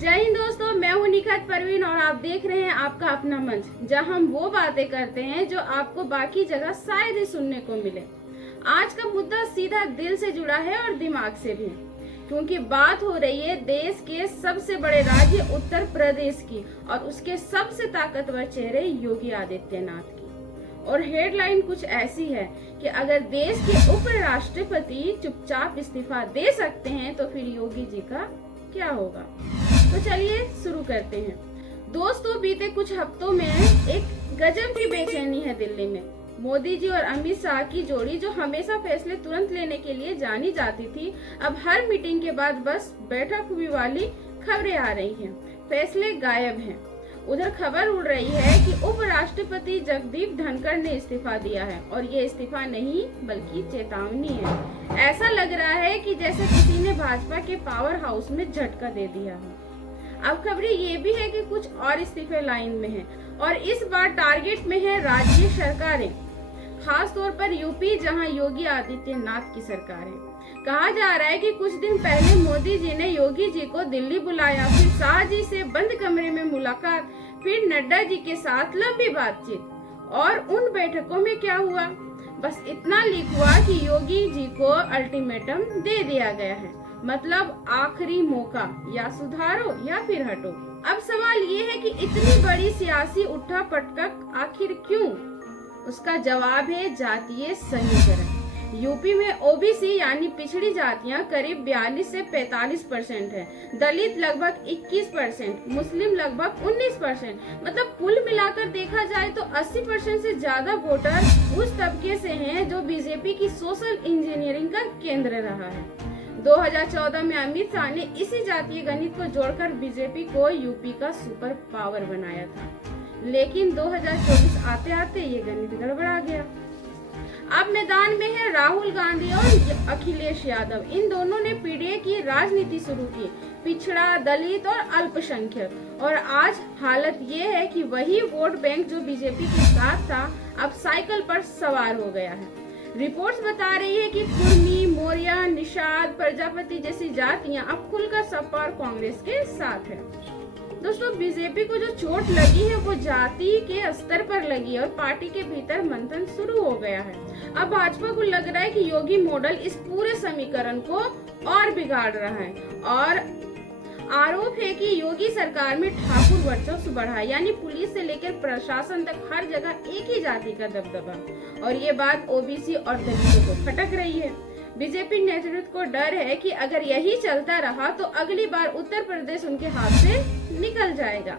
जय हिंद दोस्तों, मैं हूं निखत परवीन और आप देख रहे हैं आपका अपना मंच, जहां हम वो बातें करते हैं जो आपको बाकी जगह शायद ही सुनने को मिले। आज का मुद्दा सीधा दिल से जुड़ा है और दिमाग से भी, क्योंकि बात हो रही है देश के सबसे बड़े राज्य उत्तर प्रदेश की और उसके सबसे ताकतवर चेहरे योगी आदित्यनाथ की। और हेडलाइन कुछ ऐसी है कि अगर देश के उपराष्ट्रपति चुपचाप इस्तीफा दे सकते हैं तो फिर योगी जी का क्या होगा। तो चलिए शुरू करते हैं। दोस्तों, बीते कुछ हफ्तों में एक गजब की बेचैनी है दिल्ली में। मोदी जी और अमित शाह की जोड़ी, जो हमेशा फैसले तुरंत लेने के लिए जानी जाती थी, अब हर मीटिंग के बाद बस बैठक हुई वाली खबरें आ रही हैं। फैसले गायब हैं। उधर खबर उड़ रही है कि उपराष्ट्रपति जगदीप धनखड़ ने इस्तीफा दिया है और ये इस्तीफा नहीं बल्कि चेतावनी है। ऐसा लग रहा है कि जैसे किसी ने भाजपा के पावर हाउस में झटका दे दिया हो। अब खबरें ये भी है कि कुछ और इस्तीफे लाइन में हैं और इस बार टारगेट में है राज्य सरकारें, खास तौर पर यूपी, जहां योगी आदित्यनाथ की सरकार है। कहा जा रहा है कि कुछ दिन पहले मोदी जी ने योगी जी को दिल्ली बुलाया, फिर शाह जी से बंद कमरे में मुलाकात, फिर नड्डा जी के साथ लंबी बातचीत। और उन बैठकों में क्या हुआ? बस इतना लीक हुआ कि योगी जी को अल्टीमेटम दे दिया गया है, मतलब आखिरी मौका, या सुधारो या फिर हटो। अब सवाल ये है कि इतनी बड़ी सियासी उठा पटक आखिर क्यों? उसका जवाब है जातीय समीकरण। यूपी में ओबीसी यानी पिछड़ी जातियां करीब 42 से 45% है, दलित लगभग 21%, मुस्लिम लगभग 19%। मतलब कुल मिलाकर देखा जाए तो 80% से ज्यादा वोटर उस तबके से हैं जो बीजेपी की सोशल इंजीनियरिंग का केंद्र रहा है। 2014 में अमित शाह ने इसी जातीय गणित को जोड़कर बीजेपी को यूपी का सुपर पावर बनाया था, लेकिन 2024 आते आते ये गणित गड़बड़ा गया। अब मैदान में है राहुल गांधी और अखिलेश यादव। इन दोनों ने पीडीए की राजनीति शुरू की, पिछड़ा, दलित और अल्पसंख्यक। और आज हालत ये है कि वही वोट बैंक जो बीजेपी के साथ था, अब साइकिल पर सवार हो गया है। रिपोर्ट्स बता रही है कि कुर्मी, मौर्य, निषाद, प्रजापति जैसी जातियां अब खुलकर सपा और कांग्रेस के साथ है। दोस्तों, बीजेपी को जो चोट लगी है वो जाति के स्तर पर लगी है और पार्टी के भीतर मंथन शुरू हो गया है। अब भाजपा को लग रहा है कि योगी मॉडल इस पूरे समीकरण को और बिगाड़ रहा है और आरोप है कि योगी सरकार में ठाकुर वर्चस्व बढ़ा है, यानी पुलिस से लेकर प्रशासन तक हर जगह एक ही जाति का दबदबा। और ये बात ओबीसी और दलितों को खटक रही है। बीजेपी नेतृत्व को डर है कि अगर यही चलता रहा तो अगली बार उत्तर प्रदेश उनके हाथ से निकल जाएगा।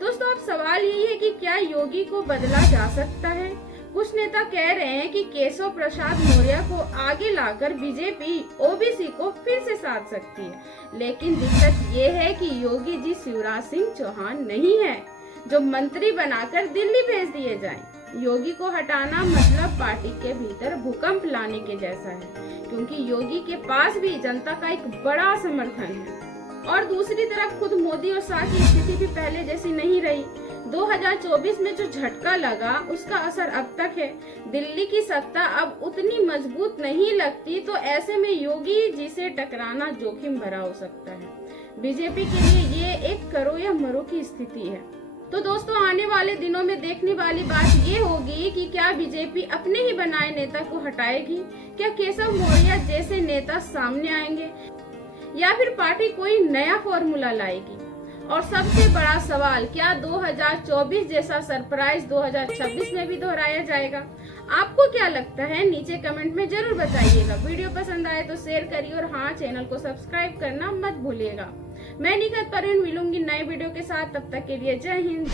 दोस्तों, अब सवाल यही है कि क्या योगी को बदला जा सकता है? कुछ नेता कह रहे हैं कि केशव प्रसाद मौर्य को आगे लाकर बीजेपी ओबीसी को फिर से साध सकती है, लेकिन दिक्कत ये है कि योगी जी शिवराज सिंह चौहान नहीं है जो मंत्री बनाकर दिल्ली भेज दिए जाएं। योगी को हटाना मतलब पार्टी के भीतर भूकंप लाने के जैसा है, क्योंकि योगी के पास भी जनता का एक बड़ा समर्थन है। और दूसरी तरफ खुद मोदी और शाह की स्थिति भी पहले जैसी नहीं रही। 2024 में जो झटका लगा उसका असर अब तक है। दिल्ली की सत्ता अब उतनी मजबूत नहीं लगती, तो ऐसे में योगी जी से टकराना जोखिम भरा हो सकता है। बीजेपी के लिए ये एक करो या मरो की स्थिति है। तो दोस्तों, आने वाले दिनों में देखने वाली बात ये होगी कि क्या बीजेपी अपने ही बनाए नेता को हटाएगी, क्या केशव मौर्य जैसे नेता सामने आएंगे, या फिर पार्टी कोई नया फॉर्मूला लाएगी। और सबसे बड़ा सवाल, क्या 2024 जैसा सरप्राइज 2026 में भी दोहराया जाएगा? आपको क्या लगता है? नीचे कमेंट में जरूर बताइएगा। वीडियो पसंद आए तो शेयर करिए और हाँ, चैनल को सब्सक्राइब करना मत भूलिएगा। मैं निखत परवीन मिलूंगी नए वीडियो के साथ। तब तक के लिए जय हिंद।